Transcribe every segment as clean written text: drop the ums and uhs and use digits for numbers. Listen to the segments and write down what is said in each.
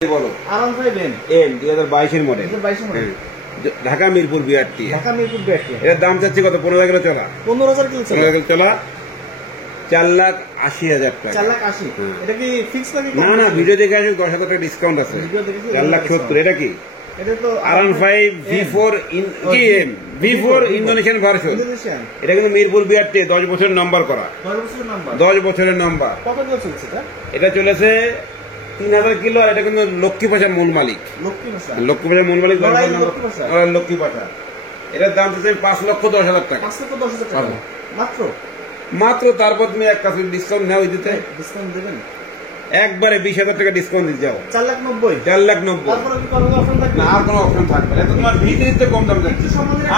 বলো এম 2022 এর model, Dhaka Mirpur BRT. এর দাম চাচ্ছি কত? 15,000 কিলো চলা। 15,000 কিলো চলা, 4,80,000 টাকা। 4,80,000 এটা কি ফিক্স নাকি? না, ভিডিও দেখে আসুন, 10,000 টাকা ডিসকাউন্ট আছে। 4,70,000। এটা কি? R15 V4 V4 Indonesian version. এটা কিন্তু মিরপুর বিআরটি 10 বছরের নাম্বার করা। 10 বছরের নাম্বার। কত কিলো চলছে এটা চলেছে 3,000 কিলো। আর এটা কিন্তু লক্ষ্মী পাশার মূল মালিক। লক্ষ্মী পাশার মূল মালিক লক্ষ্মী পাশা। এটার দাম হচ্ছে 5,10,000 টাকা। 5,10,000 টাকা মাত্র। তারপর তুমি এক কাছে ডিসকাউন্ট নাও দিতে। ডিসকাউন্ট দেবেন একবারে 20,000 টাকা ডিসকাউন্ট দিতে যাও। 4,90,000। 4,90,000। তারপরে কি কোনো অপশন থাকবে? না, আর কোনো অপশন থাকবে না। তোমার ভিতরে কম দাম যাচ্ছে।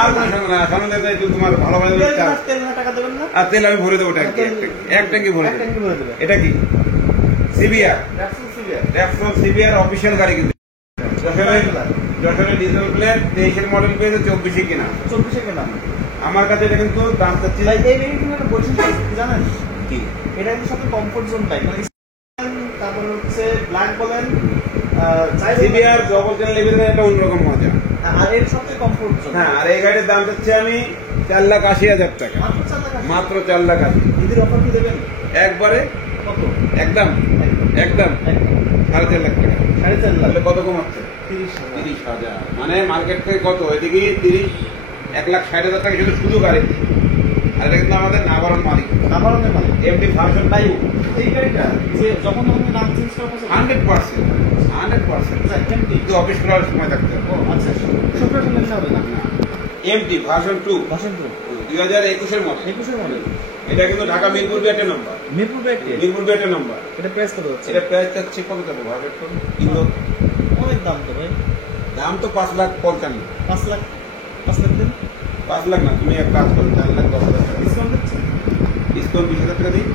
আর কোনো সমস্যা না। সামনে যাই তোমার ভালো ভালো তেল টাকা দেবেন না? আর তেল আমি ভরে দেবো ট্যাঙ্কি। এক ট্যাঙ্কি ভরে দেবো। এটা কি? সিবিআর। র্যাপসল সিবিআর অফিশিয়াল গাড়ি কিন্তু। যশোরের ডিজেল প্লেট 23 এর মডেল পেয়েছে, 24 কেনা। আমার কাছে এটা কিন্তু দাম চাচ্ছি। এই ভেরিয়েন্টের বৈশিষ্ট্য জানেন কি? এটা কিন্তু সবচেয়ে কমফোর্ট জোন টাইপ, মানে তারপর হচ্ছে ব্ল্যাক বলেন, সিবিআর ডবল চ্যানেল লেভেল, এটা অন্যরকম মজা। আর এর সবচেয়ে কমফোর্ট জোন। হ্যাঁ, আর এই গাড়ির দাম চাচ্ছি আমি 4,80,000 টাকা। মাত্র 4,80,000। ঈদের অফার কি দেবেন? একবারে কত? একদম 4.5 লাখ টাকা। 4.5 লাখ। কত কম হচ্ছে? 30,000। মানে মার্কেট থেকে কত? এদিকে 1,60,000 টাকা শুধু গাড়ি। আর এটা কিন্তু আমাদের নাবারণ মালিক। MD version 5। এই গাড়িটা যে যখন আপনি নাম চেঞ্জ করা হচ্ছে 100% কিন্তু অফিস করার সময় থাকতে হবে। আচ্ছা, সুপার ফিল্ম হবে না। এমডি ভার্সন 2 2021 এর মডেল। এটা কিন্তু Dhaka Mirpur BRT number. Mirpur BRT number. এটা প্রাইস কত হচ্ছে? এটা প্রাইস চাচ্ছি কত যাবে ভাবে তো? কিন্তু অনেক দাম তো ভাই। দাম তো 5,55,000। 5 লাখ দিন। 5 লাখ না, তুমি এক কাজ করো, 4,10,000 টাকা ডিসকাউন্ট দিচ্ছি। ডিসকাউন্ট 20,000 টাকা দিই।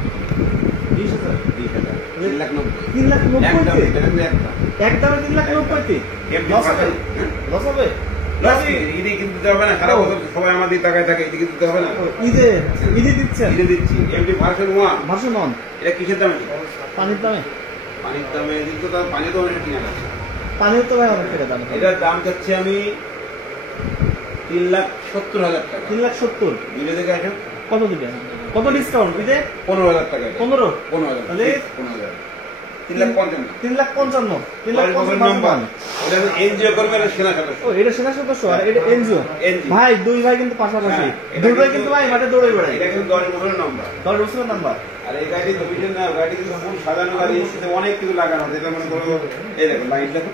20,000 3,90,000। 3,90,000 একদম 3,90,000 লস হবে? ঈদে কিন্তু দিতে হবে না, সারা বছর সবাই আমাদের টাকায় থাকে, ঈদে দিতে হবে না। ঈদে দিচ্ছেন? ঈদে দিচ্ছি। MD version 1। এটা কিসের দামে? পানির দামে কিন্তু তার পানি তো অনেক কিনা আছে। পানির তো ভাই অনেক টাকা দাম। এটার দাম চাচ্ছি আমি 3,70,000 টাকা। 3,70,000 ঈদে দেখে আসেন কত দিবেন? কত ডিসকাউন্ট? ঈদে 15,000 টাকা। 15,000 তাহলে 15,000। 3,55,000। 3,55,000 নাম্বার। এটা এনজিও করবে না, সেনা সদস্য। ও, এটা সেনা সদস্য আর এটা এনজিও। ভাই দুই ভাই কিন্তু পাশাপাশি। দুই ভাই কিন্তু ভাই মাঠে দৌড়ে বেড়ায়। এটা কিন্তু 10 বছরের নাম্বার। 10 বছরের নাম্বার। আর এই গাড়ি তো বিটেন না, গাড়ি কিন্তু ফুল সাজানো গাড়ি, এতে অনেক কিছু লাগানো আছে। এটা মনে করো এই দেখো লাইট দেখো।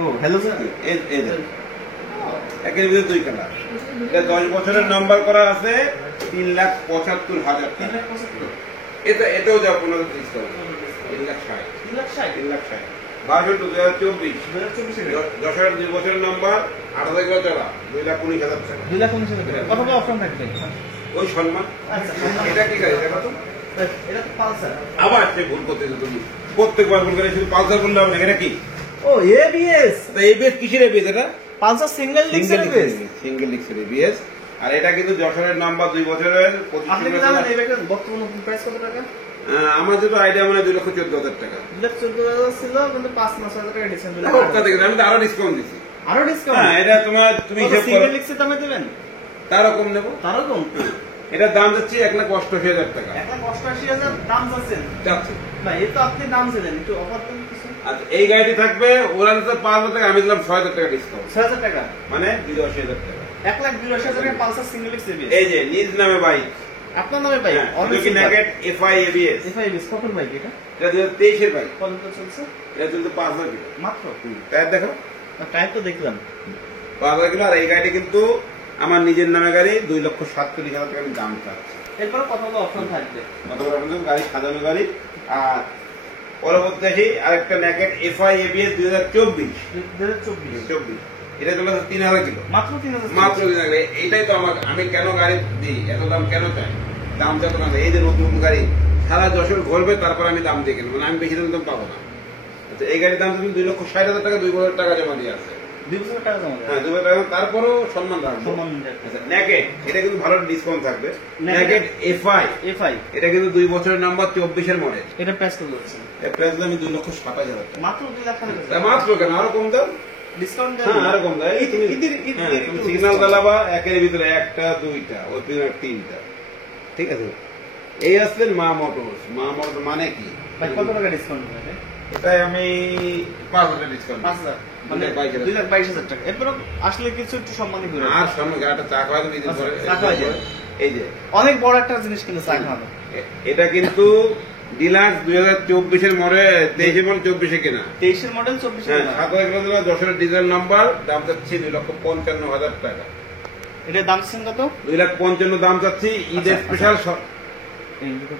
ও হ্যালো স্যার, এই দেখো একের ভিতরে 2 কালার। এটা 10 বছরের নাম্বার করা আছে, 3,75,000 টাকা। এটাও যাও 15 ডিসকাউন্ট 3,60,000। ভার্সন 2024 যশোরের 2 বছরের নাম্বার, 8,000 কিলো চলা, 2,19,000 টাকা। 2,19,000 টাকা। কত অপশন থাকবে? ওই সম্মান। এটা কি গাড়ি দেখো তো? এটা তো পালসার। আবার সে ভুল করতেছো তুমি, প্রত্যেকবার ভুল করে। শুধু পালসার বললে হবে না। এটা কি? ও এবিএস। এবিএস কিসের এবিএস? এটা Pulsar single disc ABS. Single ডিস্কের এবিএস। আর এটা কিন্তু যশোরের নাম্বার, 2 বছরের। আপনি কি জানেন এই ব্যাগের বর্তমান প্রাইস কত টাকা? আমার যেটা আইডিয়া মানে 2,14,000 টাকা। 2,14,000 ছিল, কিন্তু 5,9,000 টাকা ডিসকাউন্ট দিলাম। আমি তো আরো ডিসকাউন্ট দিছি। আরো ডিসকাউন্ট? হ্যাঁ, এটা তুমি হিসাব করো। সিঙ্গেল ডিস্কের দামে দিবেন? তারও কম নেবো। তারও কম? এটার দাম যাচ্ছে 1,88,000 টাকা। 1,88,000 দাম যাচ্ছে। না, এই তো আপনি দাম ছিলেন, একটু অফার দেন কিছু। আচ্ছা, এই গাড়িটি থাকবে, ওরা দিতে 5,000 টাকা, আমি দিলাম 6,000 টাকা ডিসকাউন্ট। 6,000 টাকা মানে 82,000 টাকা। 1,82,000 টাকা পালসার সিঙ্গেল ডিস্ক এবিএস। এই যে নিজ নামে বাইক, আপনার নামে বাইক। অনেক নেগেট এফআই এবিএস। কত বাইক এটা? এটা 2023 এর বাইক। কত চলছে? এটা চলছে 5,000 কিলো মাত্র। টায়ার দেখো, টায়ার তো দেখলাম 5,000 কিলো। আর এই গাড়িটা কিন্তু আমার নিজের নামে গাড়ি, 2,47,000 টাকা আমি দাম চাচ্ছি। এরপরে কতগুলো অপশন থাকবে? গাড়ি সাজানো গাড়ি। আর পরবর্তী আসি আরেকটা নেগেট এফআই এবিএস 2024। এটা চলে 3,000 কিলো। মাত্র 3,000। মাত্র 3,000। এইটাই তো আমি কেন গাড়ি দিই, এত দাম কেন চাই? দাম চাতো না, এই যে নতুন গাড়ি সারা যশোর ঘুরবে, তারপর আমি দাম দিয়ে কিনবো। আমি বেশি দাম পাবো না। আচ্ছা, এই গাড়ির দাম তুমি 2,60,000 টাকা, 2 বছর টাকা জমা দিয়ে আছে। 2 বছর টাকা জমা দেয়। হ্যাঁ 2 বছর টাকা, তারপরেও সম্মান রাখবো। সম্মান দেয়। আচ্ছা নেকেট, এটা কিন্তু ভালো ডিসকাউন্ট থাকবে। নেকেট এফআই, এফআই এটা কিন্তু 2 বছরের নাম্বার, 24 এর মডেল। এটা প্রাইস কত হচ্ছে? এর প্রাইস দাম 2,27,000 টাকা। মাত্র 2 লাখ টাকা। তা মাত্র কেন, আরো কম দাম। ডিসকাউন্ট দেন। হ্যাঁ আরো কম দাম। এই তুমি ঈদের তুমি সিগন্যাল দালাবা একের ভিতরে একটা দুইটা, ওই ভিতরে তিনটা, ঠিক আছে। এই আসলেন মা মোটরস। মা মোটর মানে কি? ভাই কত টাকা ডিসকাউন্ট হবে? এটাই আমি 5,000 ডিসকাউন্ট। 5,000 মানে 2,22,000 টাকা। এরপর আসলে কিছু একটু সম্মানই করে। আর সামনে গাড়িটা চা খাওয়া তুমি দিন পরে। চা খাওয়া যায়। এই যে অনেক বড় একটা জিনিস কিন্তু চা খাওয়ানো। এটা কিন্তু ডিলাক্স 2024 এর মডেল, 23 এর মডেল 24 এ কেনা। 23 এর মডেল 24 হ্যাঁ এর। 27 10 এর ডিজেল নাম্বার, দাম চাচ্ছি 2,55,000 টাকা। এটার দাম ছিল কত? 2,55,000 দাম চাচ্ছি। ঈদের আচ্ছা, স্পেশাল এই দুটো